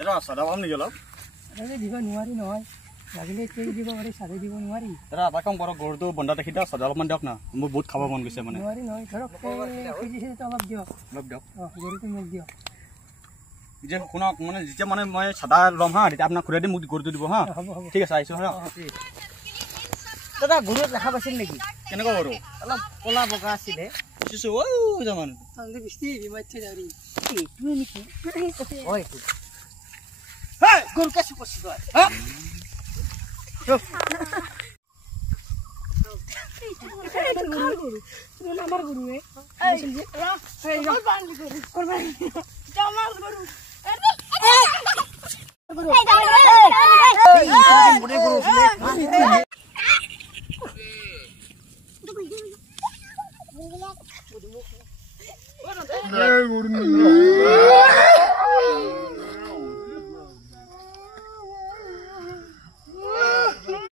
এটা সাদা পাম নেকি অলপ আৰে দিব নোৱাৰি নহয় লাগিলে তেল দিব পাৰি সাদে দিব নোৱাৰি এটা এটা কাম কৰক গৰুটো বন্ধা দেখি দিয়ক সাদা অলপমান দিয়ক না মোৰ বহুত খাব মন গৈছে মানে নোৱাৰি নহয় ধৰক কেজি অলপ দিয়ক গৰুটো মোক দিয়ক যে শুনক মানে যেতিয়া মানে মই সাদা ল'ম হা তেতিয়া আপোনাক ঘূৰাই দিম মোক গৰুটো দিব হা ঠিক আছে আহিছোঁ হা দাদা গৰুত দেখা পাইছিল নেকি কেনেকুৱা গৰু অলপ কলা বগা আছিলে চিছো ও জামান আমি বিস্তি বিমাইছে যাৰি এইটো নেকি ঐ এইটো হে গৰু কেছে পছি গয় হা আমাৰ গৰু